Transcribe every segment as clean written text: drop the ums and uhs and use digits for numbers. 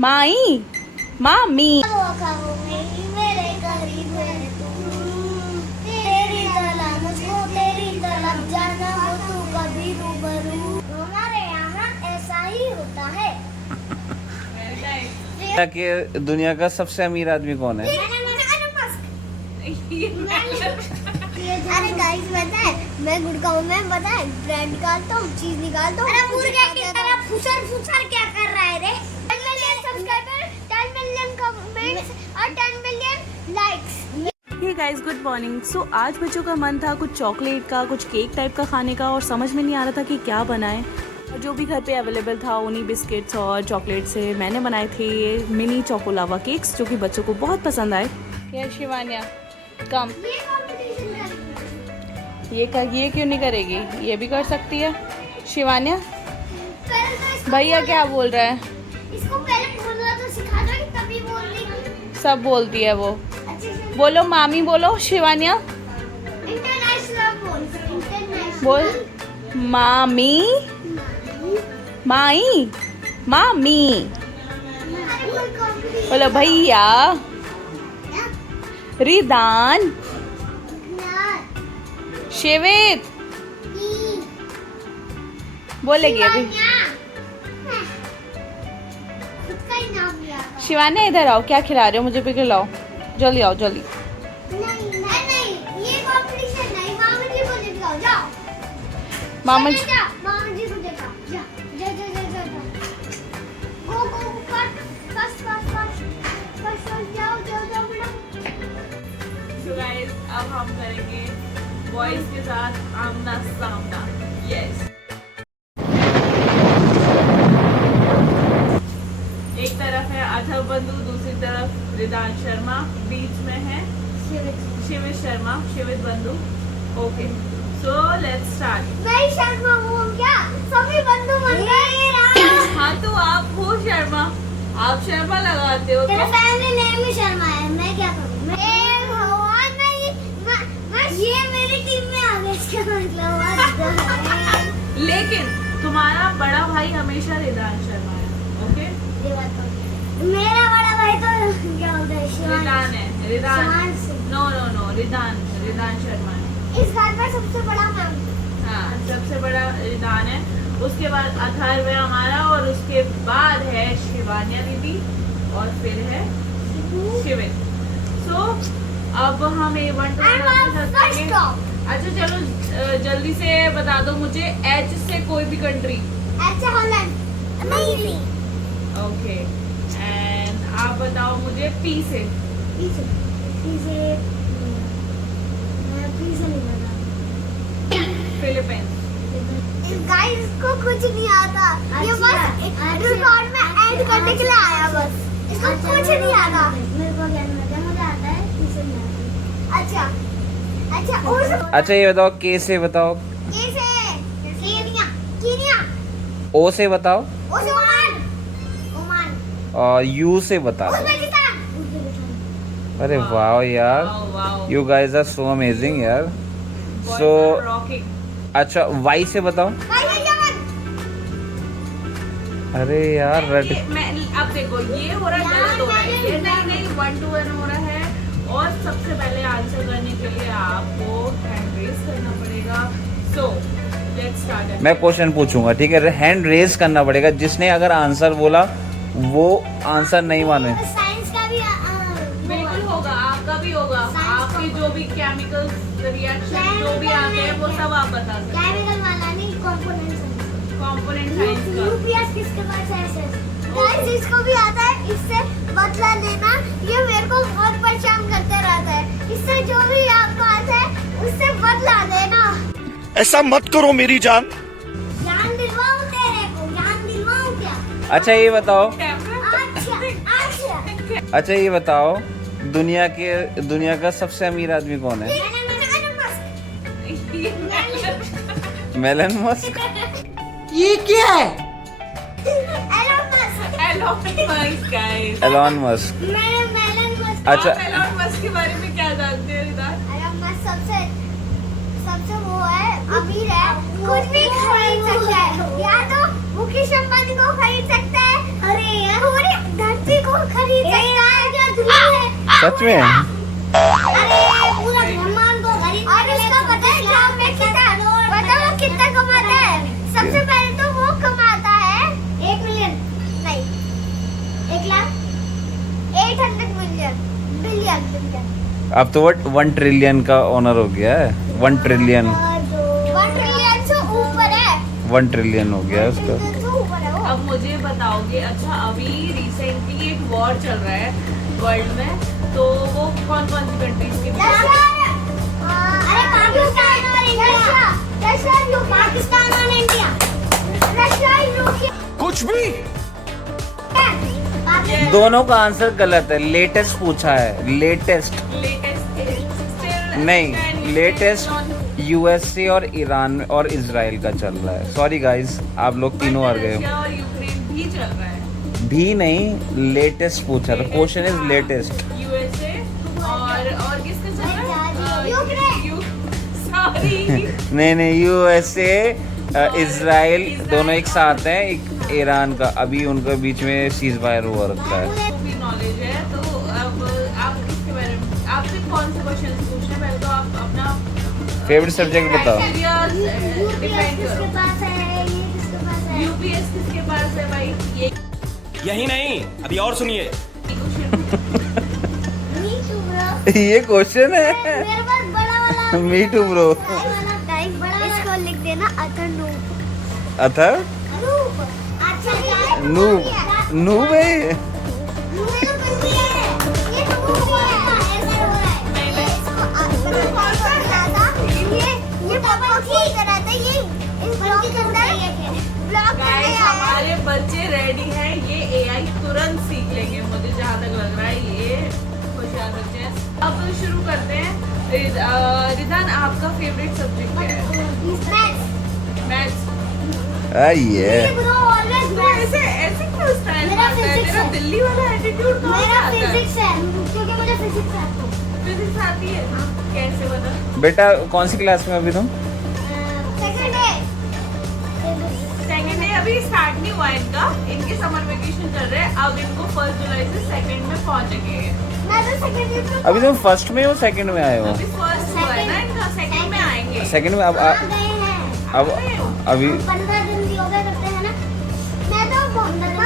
माई मामी। मेरे करीब है तू, तेरी तरह मुझको तेरी तरफ जाना हो तू कभी रूबरू। हमारे यहाँ ऐसा ही होता है। कि दुनिया का सबसे अमीर आदमी कौन है? अरे गाइस पता है मैं गुड़गांव में पता है ब्रेड निकालता हूँ, चीज निकालता हूँ। अरे मुर्गे की तरह फुसर क्या कर रहा है रे? 10 मिलियन सब्सक्राइबर, 10 मिलियन कमेंट्स और 10 million likes. Hey guys good morning. So आज बच्चों का मन था कुछ चॉकलेट का, कुछ केक टाइप का खाने का, और समझ में नहीं आ रहा था कि क्या बनाएं। और जो भी घर पे अवेलेबल था उन्हीं बिस्किट्स और चॉकलेट से मैंने बनाए थे ये मिनी चोको लावा केक्स, जो कि बच्चों को बहुत पसंद आए। क्या शिवान्या कम ये क्यों नहीं करेगी? ये भी कर सकती है शिवान्या। भैया क्या बोल रहा है? इसको पहले बोलना तो सिखा दो तभी बोलती। सब बोलती है वो। अच्छे से बोलो मामी, बोलो शिवान्या इंटरनेशनल बोल। मामी माई मामी। बोलो भैया रिदान शिवित। बोलेगी अभी। शिवान्या इधर आओ, क्या खिला रहे हो? मुझे भी खिलाओ, जल्दी आओ जल्दी। नहीं ये कंपटीशन नहीं, मामा जी को दिखाओ जाओ। मामा जी मामा जी को दिखाओ जा जा जा जा जा गो फर्स्ट जाओ जाओ जाओ बेटा। So guys, अब हम करेंगे बॉयज के साथ आमना सामना। यस एक तरफ है अथर्व बंधु, दूसरी तरफ रिदान शर्मा, बीच में है शिवित शर्मा, शिवित बंधु। Okay so let's start. मैं शर्मा हूँ क्या? सभी बंधु बन गए। हाँ तो आप हो शर्मा, आप शर्मा लगाते हो तेरा तो फैमिली नेम ही शर्मा है, मैं क्या करूँ? मैं भगवान मैं ये मेरी टीम में आ गया, इसका मतलब। लेकिन तुम्हारा बड़ा भाई हमेशा रिदान शर्मा है। ओके मेरा बड़ा भाई तो क्या होता है? रिदान है, रिदान। शिवान सिंह। नो रिदान शर्मा है। इस घर में सबसे बड़ा मैं हूँ। हाँ सबसे बड़ा रिदान है, उसके बाद अथर्व है हमारा, और उसके बाद है शिवान्या दीदी, और फिर है शिवित। सो अब हम A1 अच्छा चलो जल्दी से बता दो मुझे H से कोई भी कंट्री। अच्छा हॉलैंड नहीं। ओके एंड आप बताओ मुझे P से। नहीं पता। फिलीपींस। गाइस को कुछ नहीं आता, ये बस रिकॉर्ड में ऐड करने के लिए आया, बस इसको कुछ नहीं आता। मेरे को ज्ञान आता है, मुझे आता है, इसे नहीं आता। अच्छा ये बताओ के से बताओ। कैसे? कीनिया। ओ से बताओ। ओमान। और यू से बता दो। उज़्बेकिस्तान। अरे वाह यार, wow you guys are so amazing यार। So rocking. अच्छा वाई से बताओ। अरे यार रेड। मैं अब देखो ये हो रहा है, गलत हो रहा है ये। नहीं 1 to 1 हो रहा है, और सबसे पहले आंसर करने के लिए आपको हैंड रेज करना पड़ेगा। So let's start. मैं क्वेश्चन पूछूंगा, ठीक है? हैंड रेज करना पड़ेगा, जिसने अगर आंसर बोला वो आंसर नहीं माने। साइंस का भी बिल्कुल होगा, आपका भी होगा। आपकी जो भी केमिकल रिएक्शन जो भी आते हैं वो सब आप बता सकते हैं। केमिकल वाला नहीं, कंपोनेंट साइंस का। यूपीएस किसके पास है? गाइस इसको भी आता है, इससे बदला लेना। ये मेरे को बहुत परेशान करते रहता है, इससे जो भी आपको आता है उससे बदला लेना। ऐसा मत करो मेरी जान। ज्ञान दिलवाऊं तेरे को, ज्ञान दिलवाऊं क्या? अच्छा ये बताओ। अच्छा अच्छा ये बताओ, दुनिया का सबसे अमीर आदमी कौन है? Melon Musk. ये क्या है? Elon Musk. Melon Musk. अच्छा एलॉन मस्क के बारे में क्या जानते हैं रिदान? एलन मस्क सबसे सबसे वो है, अमीर है, कुछ भी खरीद सकता है, या तो मुकेश अंबानी को खरीद सकता है, अरे यार पूरी धरती को खरीद सकता है, क्या दुनिया है। सच में? अरे पूरा ब्रह्मांड को खरीद, और उसका पता है क्या पता वो कितना कमाता है? सबसे पहले तो वो कमाता है 1 मिलियन नहीं 1 लाख 800 मिलियन बिलियन। अब तो 1 ट्रिलियन का ओनर हो गया है। 1 ट्रिलियन 1 ट्रिलियन से ऊपर है। 1 ट्रिलियन हो गया है उसका। से ऊपर है वो। अब मुझे बताओगे, अच्छा अभी रिसेंटली एक वॉर चल रहा है वर्ल्ड में, तो वो कौन कौन सी कंट्रीज के बीच? अरे पाकिस्तान और इंडिया, रशिया पाकिस्तान और इंडिया, रशिया यूक्रेन कुछ भी दोनों का आंसर गलत है। लेटेस्ट पूछा है, लेटेस्ट नहीं, लेटेस्ट यूएसए और ईरान और इजराइल का चल रहा है। सॉरी गाइस, आप लोग तीनों हार गए। रशिया और यूक्रेन भी चल रहा है। भी नहीं, लेटेस्ट पूछा था। Question is latest. यूएसए और किसका चल रहा है? यूक्रेन। सॉरी। नहीं, यूएसए इजराइल दोनों एक साथ हैं। एक ईरान का, अभी उनके बीच में सीज फायर हुआ रखा है। भी नॉलेज है, तो अब आप किसके बारे में, आपसे कौन से क्वेश्चन पूछने हैं? पहले तो आप अपना फेवरेट सब्जेक्ट बताओ। डिफाइन किसके करो। पास है, ये किसके पास है? यूपीएस किसके पास है भाई? ये यही नहीं, अभी और सुनिए। Question Me too, bro। ये क्वेश्चन है। मेरे पास बड़ा वाला मी टू ब्रो। टाइप बड़ा, इसको लिख देना अथर्नूप। अथर नूप। अच्छा क्या है? नूब नूब है। ये तो कुछ भी है, ये तो कुछ भी है, ऐसा हो रहा है। ये इसको ये पापा की करा था, ये इस ब्लॉक के अंदर ब्लॉक करने गाइस, आया। हमारे बच्चे रेडी हैं। ये एआई तुरंत सीख लेंगे, मुझे जहाँ तक लग रहा है। ये होशियार बच्चे हैं। अब शुरू करते हैं। रिदान, आपका फेवरेट सब्जेक्ट क्या है? मैथ्स। ये ब्रो ऑलवेज मैथ्स। ऐसे क्यों स्टाइल मेरा मारता है? physics तेरा है। दिल्ली वाला एटीट्यूड कहाँ से मेरा आता है? फिजिक्स है, क्योंकि मुझे फिजिक्स आता है। फिजिक्स आती है? कैसे बता? बेटा कौन सी क्लास में अभी तुम? सेकंड है। सेकंड डे अभी स्टार्ट नहीं हुआ इनका। इनके समर वेकेशन चल रहे हैं। अब इनको 1 जुलाई से सेकंड में पहुंचेंगे। मैं तो सेकंड में अभी तुम फर्स्ट में हो सेकंड में आए हो? अभी फर्स्ट हुआ है ना इनका, सेकंड में आएंगे। सेकंड में अब आ गए हैं। अब अभी 15 दिन भी हो गए करते हैं ना। मैं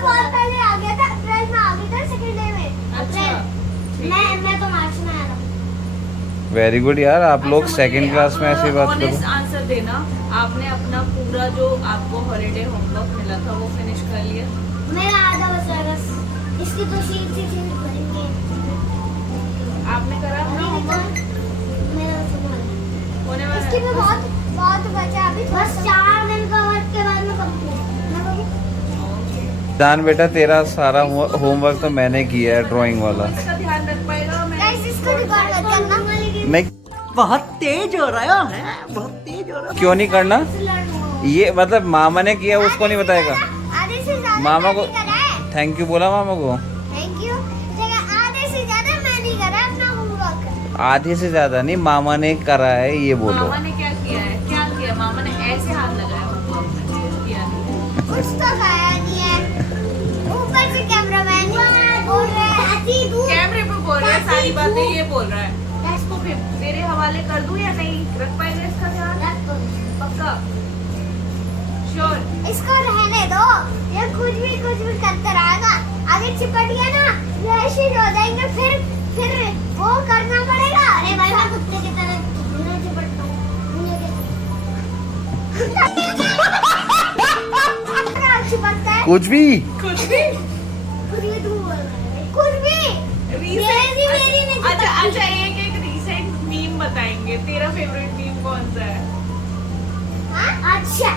बहुत पहले आ गया था, अप्रैल में आ गया था सेकंड डे में। अच्छा, अप्रैल मैं तो मार्च में आया था। वेरी गुड यार, आप लोग सेकंड क्लास में ऐसी बात ऑनेस्ट करो। आंसर देना। आपने अपना पूरा जो आपको हॉलीडे होमवर्क मिला था वो फिनिश कर लिया? मेरा आधा बचा है बस, इसकी तो शीट से चेंज करेंगे। आपने करा अपना होमवर्क? मेरा बचा है। होने वाला इसकी है? भी बहुत बचा अभी, बस 4 दिन का वर्क के बाद में कंप्लीट। जान बेटा, तेरा सारा होमवर्क तो मैंने किया है, ड्राइंग वाला। इसका ध्यान रख पाएगा? मैं गाइस इसको रिकॉर्ड मत करना। नहीं, बहुत तेज हो रहा है, बहुत तेज हो रहा है। क्यों नहीं करना? ये मतलब मामा ने किया, उसको नहीं बताएगा? आधे से ज्यादा मामा को मैंने करा है। थैंक यू बोला मामा को? Thank you. जगह आधे से ज्यादा मैंने करा अपना होमवर्क। आधे से ज्यादा नहीं, मामा ने करा है, ये बोलो। मामा ने क्या किया है? क्या किया? मामा ने ऐसे हाथ लगाया होमवर्क में, कुछ किया नहीं। कुछ तो खाया नहीं है। ऊपर से कैमरामैन बोल रहे हैं कैमरे पे बोल रहा है, सारी बातें ये बोल रहा है। इसको फिर तेरे हवाले कर दूं या नहीं? रख पाएगा इसका ध्यान? पक्का? श्योर? इसको रहने दो, ये कुछ भी करता रहेगा। आगे चिपट गया ना, ये ऐसे हो जाएंगे, फिर वो करना पड़ेगा। अरे भाई मैं कुत्ते की तरह नहीं चिपटता हूं। चिपटता है कुछ भी कुछ भी? कुछ भी। मेरी नहीं अच्छा, एक रीसेंट मीम बताएंगे। तेरा फेवरेट मीम कौन सा है? हाँ? अच्छा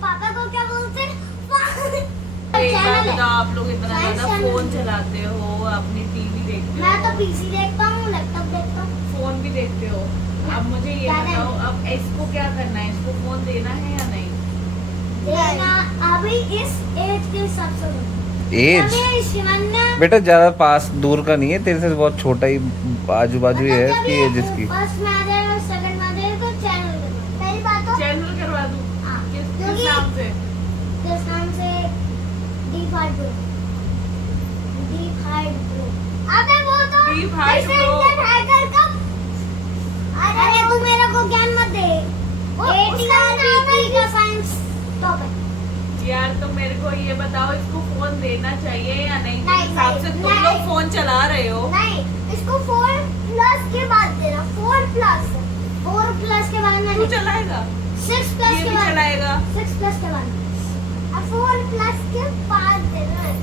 पापा को क्या बोलते हैं? एक बात चैनल है। बताओ, आप लोग इतना ज्यादा चैनल। फोन चलाते हो, अपनी टीवी देखते मैं तो हो, पीसी देखता हूँ, लैपटॉप देखता हूँ। फोन भी देखते हो। अब मुझे ये ज्यादा बताओ, अब इसको क्या करना है? इसको फोन देना है या नहीं? देना अभी इस एज के हिसाब से दो। एज अभी शिवान्या बेटा ज्यादा पास दूर का नहीं है, तेरे से बहुत छोटा ही आजू बाजू ही है इसकी एज इसकी। फर्स्ट में आ जाएगा और सेकंड में आ जाएगा तो चैनल पहली बात तो चैनल करवा दूं हाँ, किस क्योंकि नाम से? किस नाम से D5 Pro। D5 Pro। अबे वो तो D5 Pro। हैकर कब? अरे तू मेरे को ज्ञान मत दे। उसका नाम का साइंस टॉप है। यार तो मेरे को ये बताओ इसको फोन देना चाहिए या नहीं? नहीं, हिसाब से तुम नहीं। लोग फोन चला रहे हो। नहीं, इसको 4+ के बाद देना। 4+ के बाद तू नहीं, चलाएगा? 6+ ये के भी बाद चलाएगा? 6+ के बाद। अब 4+ के बाद देना है।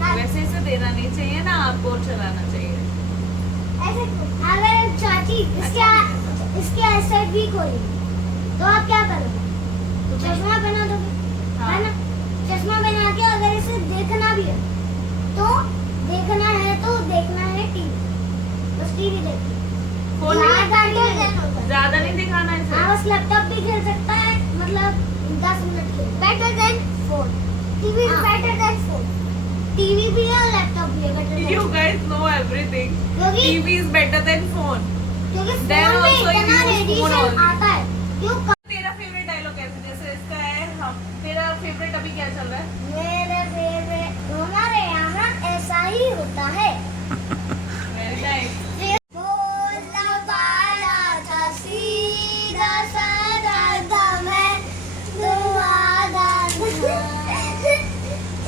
ना- वैसे इसे देना नहीं चाहिए ना, आपको चलाना चाहिए। ऐसे क्यों? अगर चाची इसके आईसाइट वीक हो रही है, तो आप क्या करोगे? चश्मा पहना दोगे, हाँ। है ना? चश्मा पहना के अगर इसे देखना भी है तो देखना है टीवी। बस टीवी देखना। फोन हाँ, नहीं बेटर ज्यादा नहीं दिखाना इसे। हाँ, बस लैपटॉप भी खेल सकता है, मतलब 10 मिनट खेल। Better than phone. TV better than phone. TV भी है और लैपटॉप भी है better You then. guys know everything. क्योंकि TV is better than phone. क्योंकि Then फोन में also you इतना use phone रेडिएशन only. आता है। क्यों? तेरा फेवरेट डायलॉग कैसे? जैसे इसका है हम, तेरा फेवरेट अभी क्या चल रहा है? मेरे फेवरेट हमारे यहाँ ऐसा ही होता है। Very nice. बोलना पाया था सीधा साधा दम है, दुआदा था।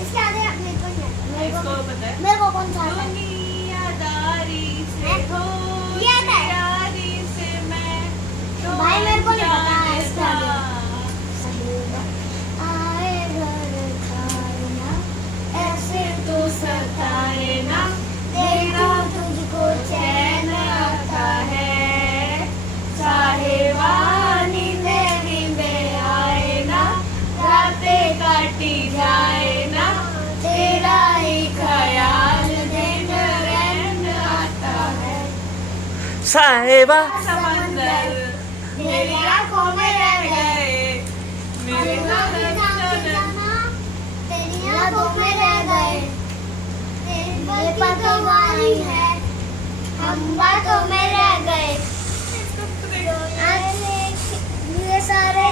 इसके आगे मेरे को नहीं आता। इसको पता है? मेरे को कौन सा आता है? दुनियादारी से हो, ये आता है? यारी से मैं तो भाई मेरे को नहीं पता है इसके आगे। जाने आए घर खाना ऐसे तो सताए ना, देखो तुझको चैन आता है, चाहे वहाँ नींदे नींदे आए ना, रातें काटी जाए ना, तेरा ही ख्याल दिन रैन आता है। साहेबा समंदर मेरी आंखों में रह गए, मेरे तेरी आंखों में रह गए। ये बातों वाली है, हम बातों में रह गए। ये सारे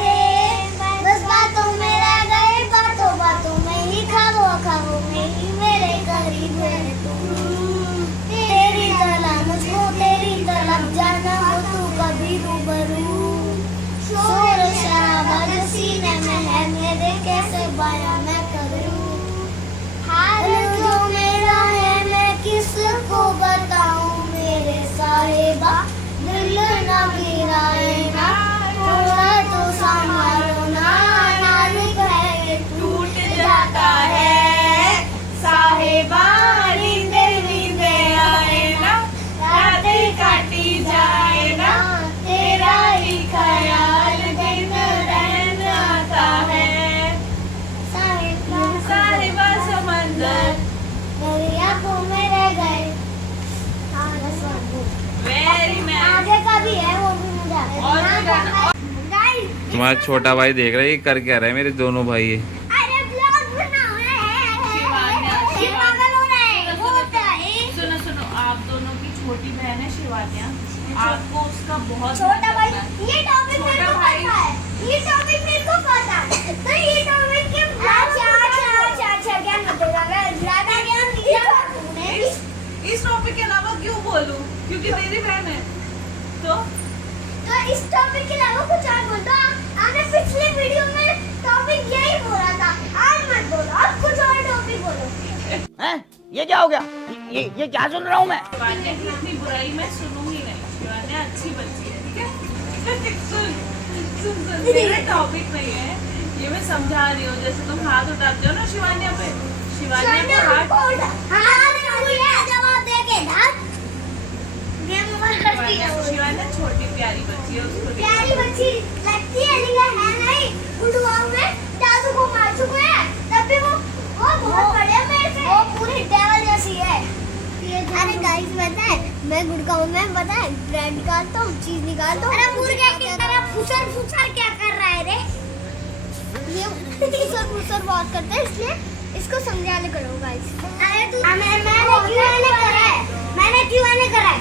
बस बातों में रह गए, बातों बातों में ही, खाबों में ही मेरे करीब है तू। तेरी तलब मुझको तेरी तलब जाना हो तू कभी रूबरू। शोर शराबा जो सीने में है मेरे कैसे बयां मैं करूं। हाल जो मेरा है मैं किसको बताऊं मेरे साहिबा, दिल ना गिराए ना, थोड़ा तो संभालो ना, नाजुक है टूट जाता है साहिबा, नींदे नींदे आए ना, रातें काटी जाए ना, तेरा ही ख्याल दिन रैन आता है। साहिबा समंदर मेरी आंखों में रह गए। Very nice. आगे का भी है वो भी मुझे आता है। और भी गाना- Guys, तुम्हारा छोटा भाई देख रहा है ये कर क्या रहा है, मेरे दोनों भाई ये। अरे vlog बना रहे हैं। शिवान्या, ये पागल हो रहा है। वो होता है सुनो सुनो, आप दोनों की छोटी बहन है शिवान्या, आपको उसका बहुत छोटा ध्यान भाई, रखना है। ये टॉपिक मेरे छोटा को भाई। पता है। ये टॉपिक मेरे को पता है। तो ये टॉपिक के अच्छा ज्ञान मत देगा। ज्यादा ज्ञान दिया तूने। इस टॉपिक के अलावा क्यों बोलूं? क्योंकि मेरी बहन है तो इस टॉपिक के अलावा कुछ और बोल दो। आपने पिछले वीडियो में टॉपिक यही बोला था। आज मत बोलो, अब कुछ और टॉपिक बोलो। हैं? ये क्या हो गया? ये क्या सुन रहा हूँ मैं? शिवान्या की इतनी बुराई मैं सुनूंगी नहीं। शिवान्या अच्छी बच्ची है, ठीक है? सुन सुन सुन, मेरा टॉपिक नहीं है ये, मैं समझा रही हूँ। जैसे तुम हाथ उठाते हो ना शिवान्या पे, शिवान्या पे हाथ जवाब दे के धाक। गेम ओवर करती है वो। शिवान्या छोटी प्यारी बच्ची है, उसको नहीं- प्यारी बच्ची लगती है लेकिन है नहीं। गुड़गांव में दादू को मार चुके हैं, तब भी वो बहुत बड़े मेरे से। वो पूरी डेविल जैसी है। अरे गाइस पता है मैं गुड़गांव में पता है ब्रेड निकालता हूँ, चीज निकालता हूँ। अरे मुर्गा की तरह फुसर फुसर क्या कर रहा है रे? ये फुसर बहुत करते हैं, इसलिए इसको समझाने करो गाइस। मैंने Q&A करा है।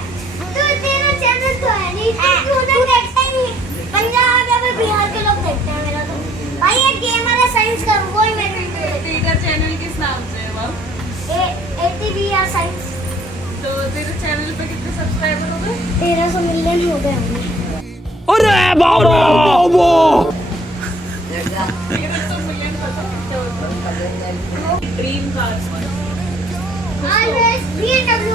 तो तेरा चैनल तो है नहीं, तू देखता ही नहीं। पंजाब या फिर बिहार के लोग देखते हैं मेरा तो। भाई ये गेमर है, साइंस का वही मेरे तेरा चैनल किस नाम से है बाप? ATV या साइंस। तो तेरे चैनल पे कितने सब्सक्राइबर हो गए? 1300 मिलियन हो गए होंगे। अरे बाबा 1300 million dream cars always BMW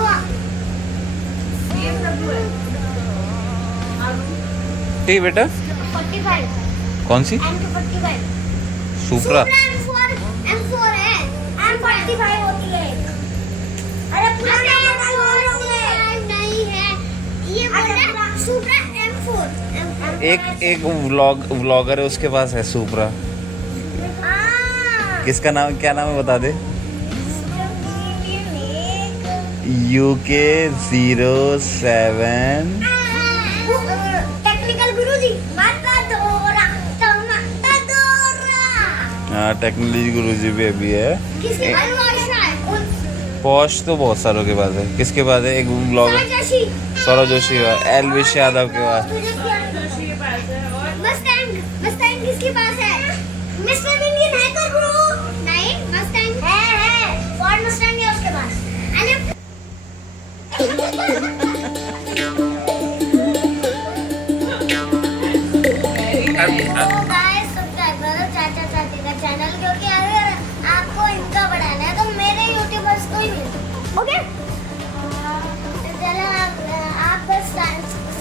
BMW है। ठीक बेटा 45 कौन सी M45 सुपरा M4 है, M45 होती है। अरे पूरा नहीं है ये बोला सुपरा M4 एक व्लॉगर है उसके पास है सुपरा। किसका नाम क्या नाम है बता दे। UK07 टेक्निकल गुरुजी हाँ टेक्नोलॉजी गुरुजी भी अभी है। किसके पास है? पॉश तो बहुत सारों के पास है। किसके पास है? एक ब्लॉगर सौरभ जोशी है, एलविश यादव के पास। जोशी के पास है और मस्टैंग किसके पास है? मिस्टर इंडियन है तो ब्रो नहीं मस्टैंग है फॉर्ड मस्टैंग है उसके पास। अरे तो गाइस सब्सक्राइब करो चाचा चाची का चैनल, क्योंकि अगर आपको इनका बढ़ाना है तो मेरे यूट्यूबर्स को ही मिलता। ओके चलो आप बस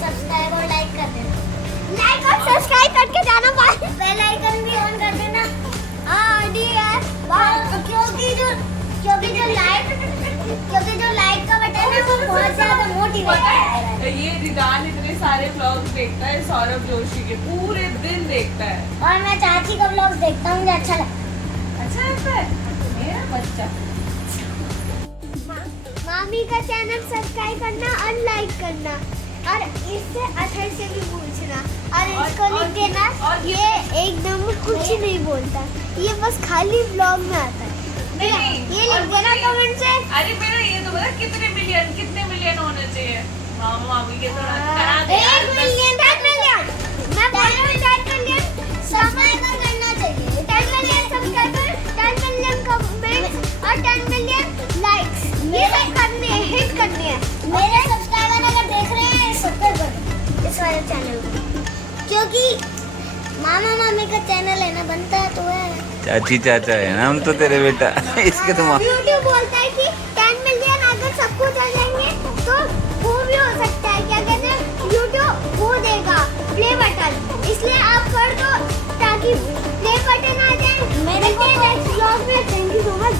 सब्सक्राइब और लाइक कर देना। लाइक और सब्सक्राइब करके जाना, बेल आइकन भी ऑन कर देना। हाँ डियर क्योंकि जो लाइक का बटन है वो बहुत ज्यादा मोटिवेट है। ये रिदान इतने सारे व्लॉग्स देखता है सौरभ जोशी के, पूरे दिन देखता है। और मैं चाची का व्लॉग्स देखता हूँ, मुझे अच्छा लगता अच्छा लगता है मेरा बच्चा। है। मामी का चैनल सब्सक्राइब करना और लाइक करना और इससे अथर से भी पूछना और इसको लिख देना। ये एकदम कुछ नहीं बोलता, ये बस खाली व्लॉग में आता है। ये लिख देना कमेंट से। अरे मेरा ये तो बता कितने मिलियन होने चाहिए मामा मामी के थोड़ा करा दे 1 मिलियन 10 मिलियन मैं बोल रहा हूँ 10 मिलियन सब्सक्राइबर करना चाहिए। 10 मिलियन सब्सक्राइबर, 10 मिलियन कमेंट्स और 10 मिलियन लाइक्स ये सब करने हैं, हिट करने हैं। मेरे सब्सक्राइबर अगर देख रहे हैं सब्सक्राइब करो इस वाले चैनल को, क्योंकि मामा मामी का चैनल है ना, बनता है तो है। चाची चाचा है ना हम तो तेरे बेटा इसके तो यूट्यूब बोलता है कि 10 मिलियन अगर सब कुछ आ जाएंगे तो वो भी हो सकता है। क्या कहते हैं यूट्यूब वो देगा प्ले बटन, इसलिए आप कर दो ताकि प्ले बटन आ जाए। मेरे को नेक्स्ट व्लॉग में थैंक यू सो मच।